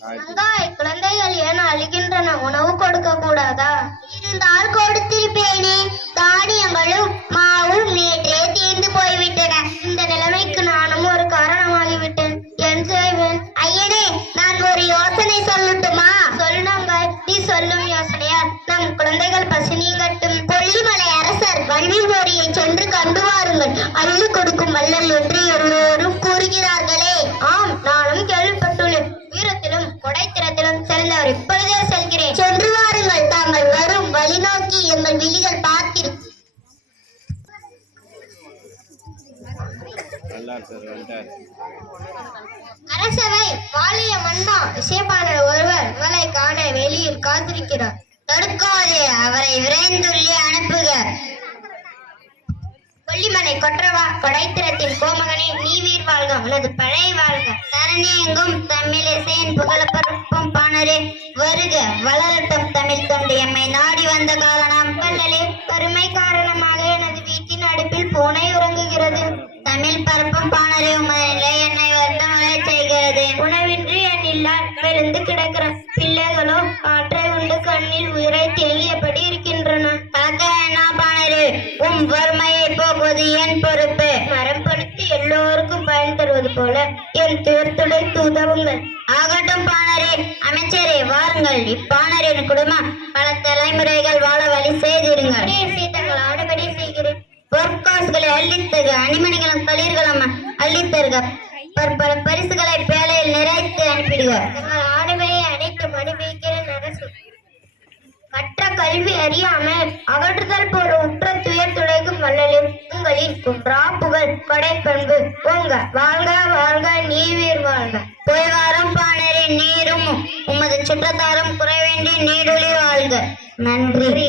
அங்காய், குழந்தைகள் ஏன் அழுகின்றன? உணவு கொடுக்க கூடாதா? இருந்தால் கொடுத்திருப்பேனே. தானியங்களும் மாவும் நேற்றே தீர்ந்து போய்விட்டன. இந்த நிலைமைக்கு நானும் ஒரு காரணமாகிவிட்டேன். என் செய்வேன்? ஐயனே, நான் ஒரு யோசனை சொல்லட்டுமா? சொல்லுங்கள். நீ சொல்லும் யோசனையா நம் குழந்தைகள் பசி நீங்கட்டும். கொல்லிமலை அரசர் வள்ளிமோரியை சென்று கண்டு வாருங்கள். அள்ளி கொடுக்கும் வள்ளல் என்று எல்லோரும் கூறுகிறார்களே. ஆம், நானும் கேள்விப்பட்டுள்ளேன். வீரத்திலும் கொடைத்திறத்திலும் சிறந்தவர். இப்பொழுதே செல்கிறேன். சென்று வாருங்கள். தாங்கள் வரும் வழி நோக்கி எங்கள் விழிகள் பார்த்திருக்கும். அரசவை வாலிய மன்னா இசைப்பாளர் ஒருவர் உங்களை காண வெளியில் காத்திருக்கிறார். தடுக்காதே, அவரை விரைந்துள்ளே அனுப்புக. கொல்லிமலை கொற்றவா, கொடைத்திறத்தின் கோமகனே, நீ வீர் வாழ்க, உனது பழை வாழ்க. தரணி எங்கும் தமிழிசையின் புகழ பரப்பும் பாணரே, வருக வளரட்டும் தமிழ் தொண்டு. எம்மை நாடி வந்த காரணம் வள்ளலே, வறுமை காரணமாக எனது வீட்டின் அடுப்பில் பூனை உறங்குகிறது. தமிழ் பரப்பும் பாணரே, உமது நிலை என்னை வருத்தம் விளைச் செய்கிறது. உணவின்றி என் இல்லால் விருந்து கிடக்கிற பிள்ளைகளோ காற்றை உண்டு கண்ணில் உயிரை தேங்கியபடி இருக்கின்றன. கலக்க வேண்டாம் பாணரே, வறுமையை போக்குவது என் பொறுப்பு. மரம் படுத்து எல்லோருக்கும் பயன் தருவது போல என் துயர்த்துடைத்து உதவுங்கள். ஆகட்டும் பாணரே. அமைச்சரே, வாருங்கள். இப்பாணரின் குடும்பம் பல தலைமுறைகள் வாழ வழி செய்திருங்கள். தங்கள் ஆடுபடி செய்கிறேன். பொற்காசுகளை அள்ளித்தருக, அணிமணிகளும் களிர்களும் அள்ளித்தருக, பற்பல பரிசுகளை பேழையில் நிறைத்து அனுப்பிடுக. தங்கள் ஆடுபடியை அனைத்து அனுபவிக்கிறேன் அரசு. கற்ற கல்வி அறியாமல் அகற்றுதல் போல உற்ற துயர் துடைக்கும் வள்ளலில் உங்களின் குன்றா புகழ் கொடைப்பண்பு உங்க வாழ்க வாழ்க, நீ வீர் வாழ்க. போய் வாரும் பாணரே, நீரும் உமது சுற்றத்தாரும் குறைவேண்டி நீடுழி வாழ்க. நன்றி.